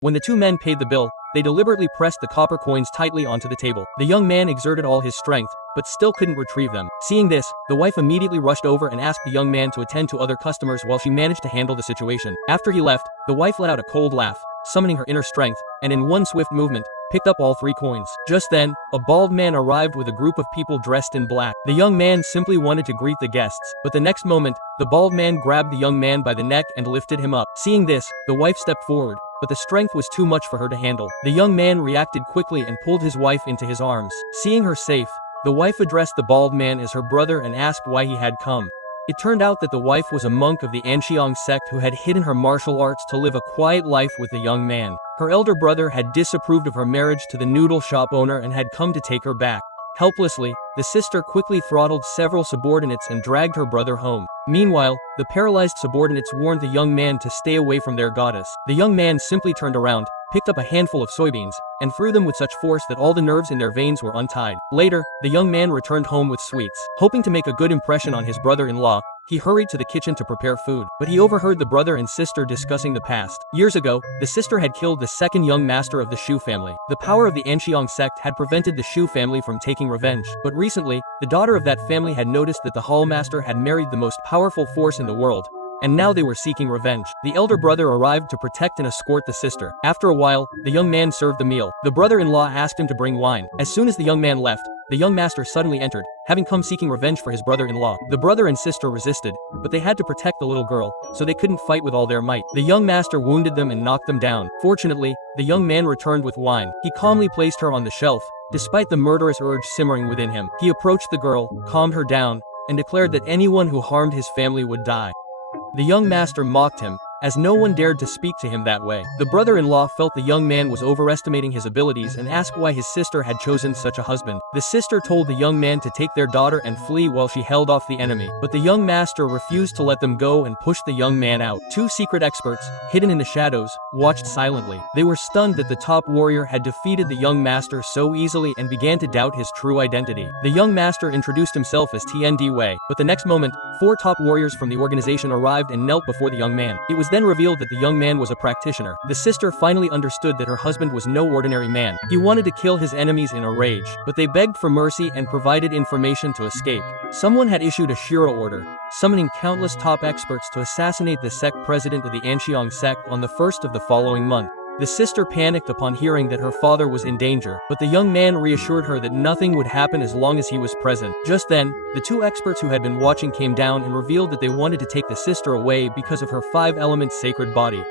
When the two men paid the bill, they deliberately pressed the copper coins tightly onto the table. The young man exerted all his strength, but still couldn't retrieve them. Seeing this, the wife immediately rushed over and asked the young man to attend to other customers while she managed to handle the situation. After he left, the wife let out a cold laugh, summoning her inner strength, and in one swift movement, picked up all 3 coins. Just then, a bald man arrived with a group of people dressed in black. The young man simply wanted to greet the guests, but the next moment, the bald man grabbed the young man by the neck and lifted him up. Seeing this, the wife stepped forward, but the strength was too much for her to handle. The young man reacted quickly and pulled his wife into his arms. Seeing her safe, the wife addressed the bald man as her brother and asked why he had come. It turned out that the wife was a monk of the Anxiong sect who had hidden her martial arts to live a quiet life with the young man. Her elder brother had disapproved of her marriage to the noodle shop owner and had come to take her back. Helplessly, the sister quickly throttled several subordinates and dragged her brother home. Meanwhile, the paralyzed subordinates warned the young man to stay away from their goddess. The young man simply turned around, picked up a handful of soybeans, and threw them with such force that all the nerves in their veins were untied. Later, the young man returned home with sweets. Hoping to make a good impression on his brother-in-law, he hurried to the kitchen to prepare food, but he overheard the brother and sister discussing the past. Years ago, the sister had killed the second young master of the Shu family. The power of the Anxiong sect had prevented the Shu family from taking revenge, but recently, the daughter of that family had noticed that the hall master had married the most powerful force in the world, and now they were seeking revenge. The elder brother arrived to protect and escort the sister. After a while, the young man served the meal. The brother-in-law asked him to bring wine. As soon as the young man left, the young master suddenly entered, having come seeking revenge for his brother-in-law. The brother and sister resisted, but they had to protect the little girl, so they couldn't fight with all their might. The young master wounded them and knocked them down. Fortunately, the young man returned with wine. He calmly placed her on the shelf, despite the murderous urge simmering within him. He approached the girl, calmed her down, and declared that anyone who harmed his family would die. The young master mocked him, as no one dared to speak to him that way. The brother-in-law felt the young man was overestimating his abilities and asked why his sister had chosen such a husband. The sister told the young man to take their daughter and flee while she held off the enemy, but the young master refused to let them go and pushed the young man out. 2 secret experts, hidden in the shadows, watched silently. They were stunned that the top warrior had defeated the young master so easily and began to doubt his true identity. The young master introduced himself as TND Wei, but the next moment, 4 top warriors from the organization arrived and knelt before the young man. It was then revealed that the young man was a practitioner. The sister finally understood that her husband was no ordinary man. He wanted to kill his enemies in a rage, but they begged for mercy and provided information to escape. Someone had issued a Shiro order, summoning countless top experts to assassinate the sect president of the Anxiong sect on the 1st of the following month. The sister panicked upon hearing that her father was in danger, but the young man reassured her that nothing would happen as long as he was present. Just then, the 2 experts who had been watching came down and revealed that they wanted to take the sister away because of her 5-element sacred body.